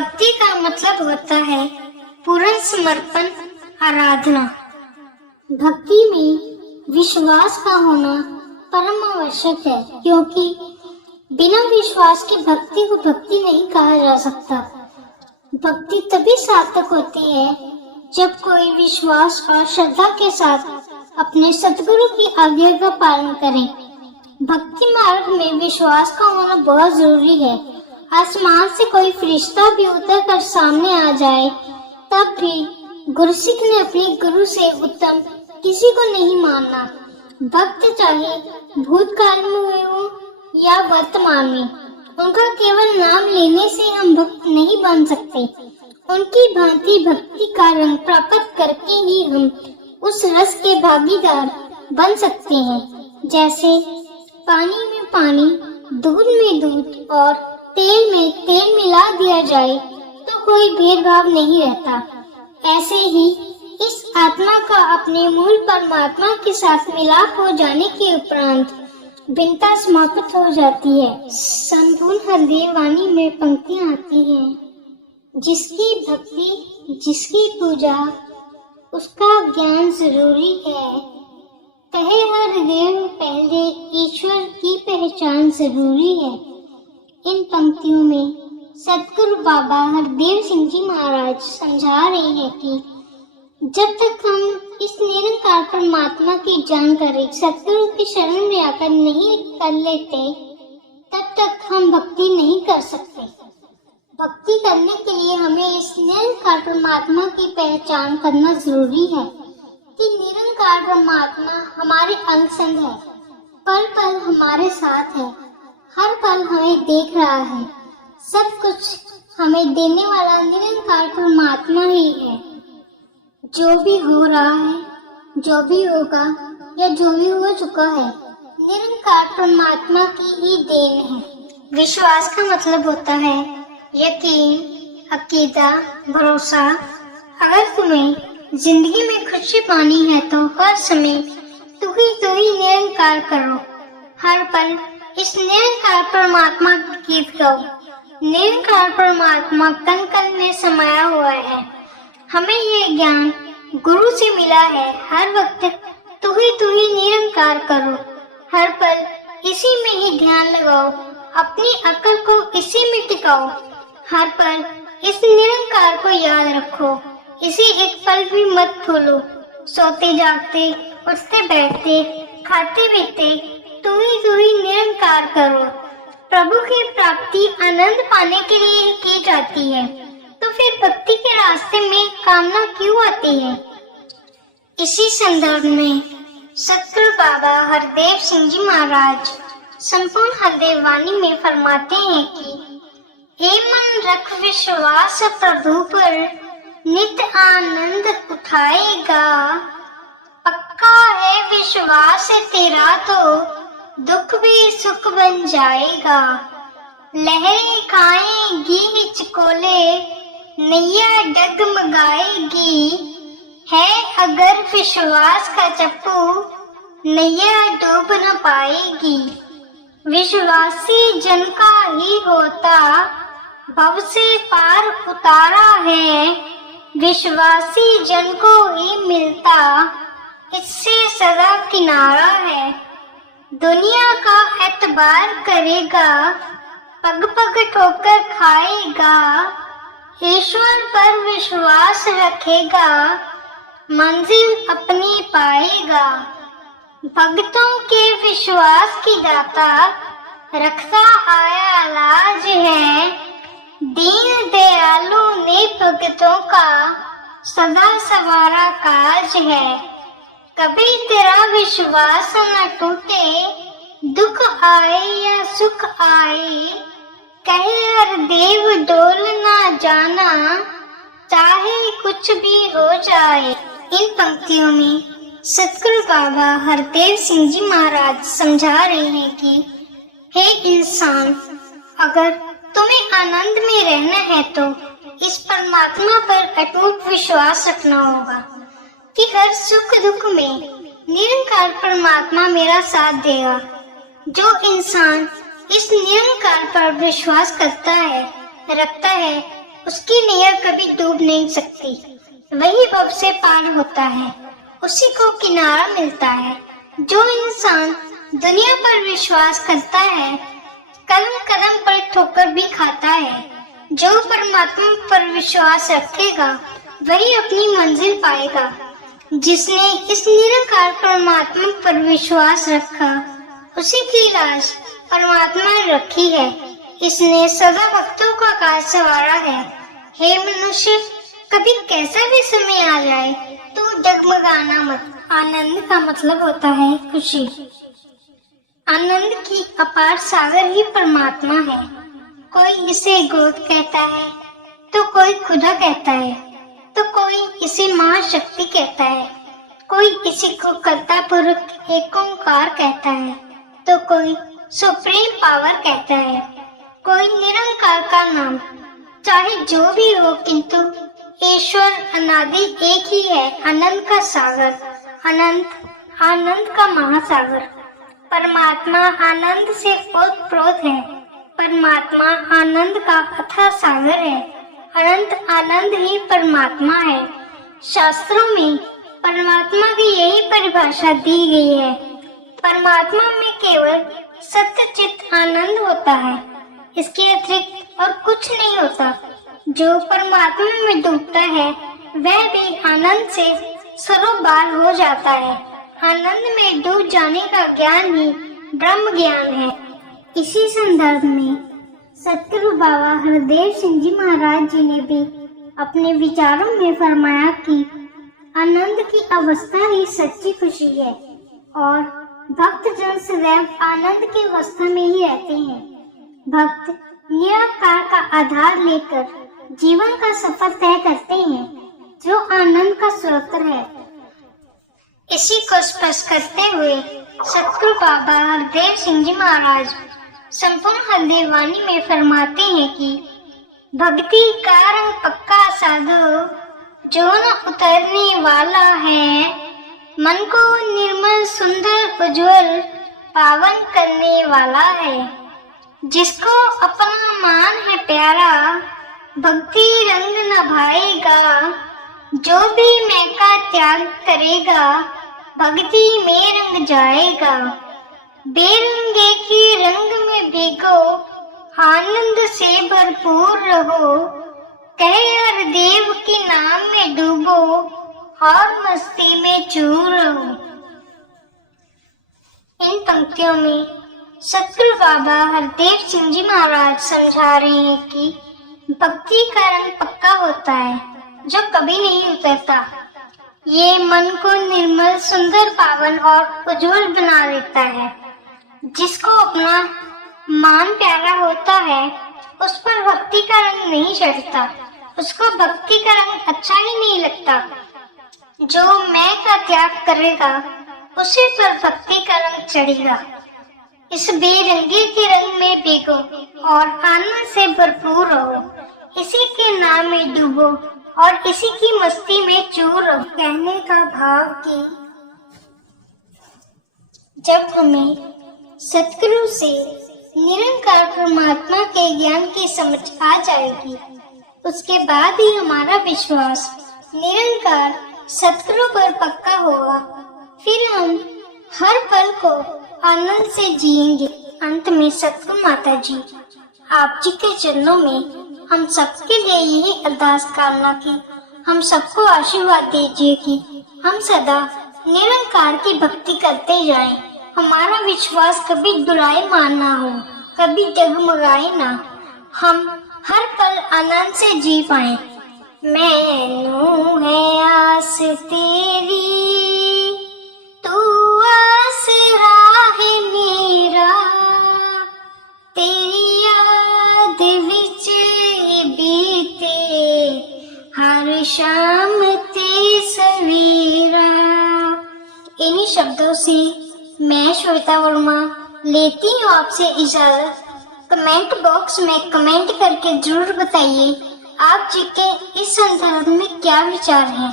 भक्ति का मतलब होता है पूर्ण समर्पण, आराधना। भक्ति में विश्वास का होना परम आवश्यक है, क्योंकि बिना विश्वास के भक्ति को भक्ति नहीं कहा जा सकता। भक्ति तभी सार्थक होती है जब कोई विश्वास और श्रद्धा के साथ अपने सतगुरु की आज्ञा का पालन करे। भक्ति मार्ग में विश्वास का होना बहुत जरूरी है। आसमान से कोई फरिश्ता भी उतर कर सामने आ जाए तब भी गुरसिख ने अपने गुरु से उत्तम किसी को नहीं मानना। भक्त चाहे भूतकाल में हुए हो या वर्तमान में, उनका केवल नाम लेने से हम भक्त नहीं बन सकते। उनकी भांति भक्ति का रंग प्राप्त करके ही हम उस रस के भागीदार बन सकते हैं। जैसे पानी में पानी, दूध में दूध और तेल में तेल मिला दिया जाए तो कोई भेदभाव नहीं रहता। ऐसे ही इस आत्मा का अपने मूल परमात्मा के साथ मिलाप हो जाने के उपरांत भिन्नता समाप्त हो जाती है। संपूर्ण हरदेव वाणी में पंक्तियां आती हैं, जिसकी भक्ति, जिसकी पूजा, उसका ज्ञान जरूरी है। कहे हरदेव पहले ईश्वर की पहचान जरूरी है। इन पंक्तियों में सतगुरु बाबा हरदेव सिंह जी महाराज समझा रहे हैं कि जब तक हम इस निरंकार परमात्मा की जानकारी सतगुरु की शरण में आकर नहीं कर लेते, तब तक हम भक्ति नहीं कर सकते। भक्ति करने के लिए हमें इस निरंकार परमात्मा की पहचान करना जरूरी है कि निरंकार परमात्मा हमारे अंग संग है, पल पल हमारे साथ है, हर पल हमें देख रहा है। सब कुछ हमें देने वाला निरंकार परमात्मा ही है। जो भी हो रहा है, जो भी होगा या जो भी हो चुका है, निरंकार परमात्मा की ही देन है। विश्वास का मतलब होता है यकीन, अकीदा, भरोसा। अगर तुम्हें जिंदगी में खुशी पानी है तो हर समय तू ही निरंकार करो। हर पल इस निरंकार परमात्मा की गीत गाओ। निरंकार परमात्मा कण कण में समाया हुआ है। हमें ये ज्ञान गुरु से मिला है। हर वक्त तू ही निरंकार करो। हर पल इसी में ही ध्यान लगाओ। अपनी अकल को इसी में टिकाओ। हर पल इस निरंकार को याद रखो। इसे एक पल भी मत भूलो। सोते जागते, उठते बैठते, खाते पीते तू ही निरंकार करो। प्रभु की प्राप्ति आनंद पाने के लिए की जाती है, तो फिर भक्ति के रास्ते में कामना क्यों आती है? इसी संदर्भ में सतगुरु बाबा हरदेव सिंह जी महाराज संपूर्ण हरदेव वाणी में फरमाते हैं कि हे मन रख विश्वास प्रभु पर, नित आनंद उठाएगा। पक्का है विश्वास तेरा तो दुख भी सुख बन जाएगा। लहरें खाएगी हिचकोले, नैया डगमगाएगी। है अगर विश्वास का चप्पू, नैया डूब न पाएगी। विश्वासी जन का ही होता, भव से पार उतारा है। विश्वासी जन को ही मिलता, इससे सदा किनारा है। दुनिया का एतबार करेगा, पग पग ठोकर खाएगा। ईश्वर पर विश्वास रखेगा, मंजिल अपनी पाएगा। भक्तों के विश्वास की दाता, रखता आया लाज है। दीन दयालु ने भक्तों का, सदा सवारा काज है। कभी तेरा विश्वास न टूटे, दुख आए या सुख आए। कहे हरदेव डोल ना जाना, चाहे कुछ भी हो जाए। इन पंक्तियों में सतगुरु बाबा हरदेव सिंह जी महाराज समझा रहे हैं कि हे इंसान, अगर तुम्हें आनंद में रहना है तो इस परमात्मा पर अटूट विश्वास रखना होगा कि हर सुख दुख में निरंकार परमात्मा मेरा साथ देगा। जो इंसान इस निरंकार पर विश्वास करता है, रखता है, उसकी नैया कभी डूब नहीं सकती। वही भव से पार होता है, उसी को किनारा मिलता है। जो इंसान दुनिया पर विश्वास करता है, कदम कदम पर ठोकर भी खाता है। जो परमात्मा पर विश्वास रखेगा वही अपनी मंजिल पाएगा। जिसने इस निराकार परमात्मा पर विश्वास रखा, उसी की लाज परमात्मा ने रखी है। इसने सदा भक्तों का काज संवारा है। हे मनुष्य, कभी कैसा भी समय आ जाए तो डगमगाना मत। आनंद का मतलब होता है खुशी। आनंद की अपार सागर ही परमात्मा है। कोई इसे गोद कहता है, तो कोई खुदा कहता है, तो कोई इसे महाशक्ति कहता है, कोई इसी को कर्ता पुरुष एक ओंकार कहता है, तो कोई सुप्रीम पावर कहता है, कोई निरंकार का नाम। चाहे जो भी हो, किंतु ईश्वर अनादि एक ही है। आनंद का सागर, अनंत आनंद का महासागर। परमात्मा आनंद से ओतप्रोत है। परमात्मा आनंद का अथाह सागर है। अनंत आनंद ही परमात्मा है। शास्त्रों में परमात्मा की यही परिभाषा दी गई है। परमात्मा में केवल सत्य चित्त आनंद होता है, इसके अतिरिक्त और कुछ नहीं होता। जो परमात्मा में डूबता है वह भी आनंद से सरोबार हो जाता है। आनंद में डूब जाने का ज्ञान ही ब्रह्म ज्ञान है। इसी संदर्भ में सतगुरु बाबा हरदेव सिंह जी महाराज जी ने भी अपने विचारों में फरमाया कि आनंद की अवस्था ही सच्ची खुशी है और भक्त जन सदैव आनंद की अवस्था में ही रहते हैं। भक्त निराकार का आधार लेकर जीवन का सफर तय करते हैं, जो आनंद का स्रोत है। इसी को स्पष्ट करते हुए सतगुरु बाबा हरदेव सिंह जी महाराज संपूर्ण हरदेव वाणी में फरमाते हैं कि भक्ति का रंग पक्का साधो, जो न उतरने वाला है, मन को निर्मल सुंदर उज्जवल पावन करने वाला है। जिसको अपना मान है प्यारा, भक्ति रंग न भाएगा। जो भी मैं का त्याग करेगा, भक्ति में रंग जाएगा। बेरंगे की रंग में भीगो, आनंद से भरपूर रहो। कहे हर देव के नाम में डूबो और मस्ती में चूर रहो। इन पंक्तियों में सतगुरु बाबा हरदेव सिंह जी महाराज समझा रहे हैं कि भक्ति का रंग पक्का होता है, जो कभी नहीं उतरता। ये मन को निर्मल सुंदर पावन और उज्जवल बना देता है। जिसको अपना मान प्यारा होता है, उस पर भक्ति का रंग नहीं चढ़ता, उसको भक्ति का रंग अच्छा ही नहीं लगता। जो मैं का त्याग करेगा, उसी पर भक्ति का रंग चढ़ेगा। इस बेरंगी के रंग में भीगो और आनंद से भरपूर रहो। इसी के नाम में डूबो और इसी की मस्ती में चूर रहो। कहने का भाव कि जब हमें सतगुरु से निरंकार परमात्मा के ज्ञान की समझ आ जाएगी, उसके बाद ही हमारा विश्वास निरंकार सतगुरु पर पक्का होगा। फिर हम हर पल को आनंद से जिएंगे। अंत में सतगुरु माता जी, आप जी के चरणों में हम सबके लिए यही अरदास कामना की हम सबको आशीर्वाद दीजिए कि हम सदा निरंकार की भक्ति करते जाएं। हमारा विश्वास कभी डुलायमान ना हो, कभी डगमगाए ना। हम हर पल आनंद से जी पाएं। मैनू है आस तेरी, तू आसरा है मेरा। तेरी याद विच बीते हर शाम ते सवेरा। इन्हीं शब्दों से मैं श्वेता वर्मा लेती हूँ आपसे इजाजत। कमेंट बॉक्स में कमेंट करके जरूर बताइए आप जी के इस संदर्भ में क्या विचार हैं।